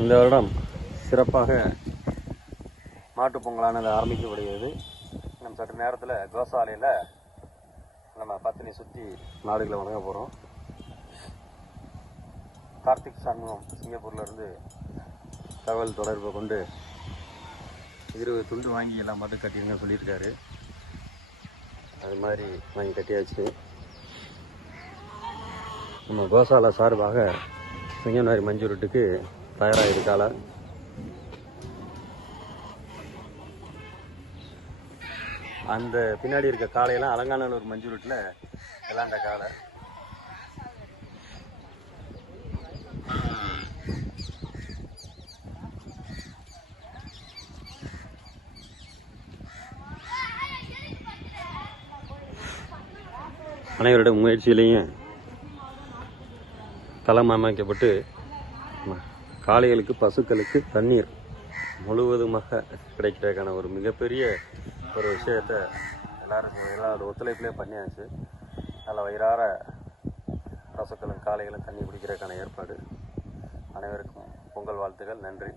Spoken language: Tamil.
இந்த வருடம் சிறப்பாக மாட்டுப் பொங்கலானது ஆரம்பிக்கப்படுகிறது. நம்ம சற்று நேரத்தில் கோசாலையில் நம்ம பத்தினி சுற்றி மாடுகளை வணங்க போகிறோம். கார்த்திக் சண்முகம் சிங்கப்பூர்லேருந்து தகவல் தொடர்பு கொண்டு 20 துண்டு வாங்கி எல்லாம் மட்டும் கட்டிருங்க சொல்லியிருக்காரு. அது மாதிரி வாங்கி கட்டியாச்சு. நம்ம கோசாலை சார்பாக சிங்கம்னாரி மஞ்சூருட்டுக்கு தயாராக இருக்கால. அந்த பின்னாடி இருக்க காலையெல்லாம் அலங்காநல்லூர் மஞ்சூருட்டில் விளாண்ட காலை. அனைவரோட முயற்சியிலையும் களம் அமைக்கப்பட்டு காளைகளுக்கு பசுக்களுக்கு தண்ணீர் முழுவதுமாக கிடைக்கிறதுக்கான ஒரு மிகப்பெரிய ஒரு விஷயத்தை எல்லாரோட ஒத்துழைப்புலேயே பண்ணியாச்சு. நல்ல வயிறார பசுக்களும் காளைகளும் தண்ணி குடிக்கிறதுக்கான ஏற்பாடு. அனைவருக்கும் பொங்கல் வாழ்த்துக்கள். நன்றி.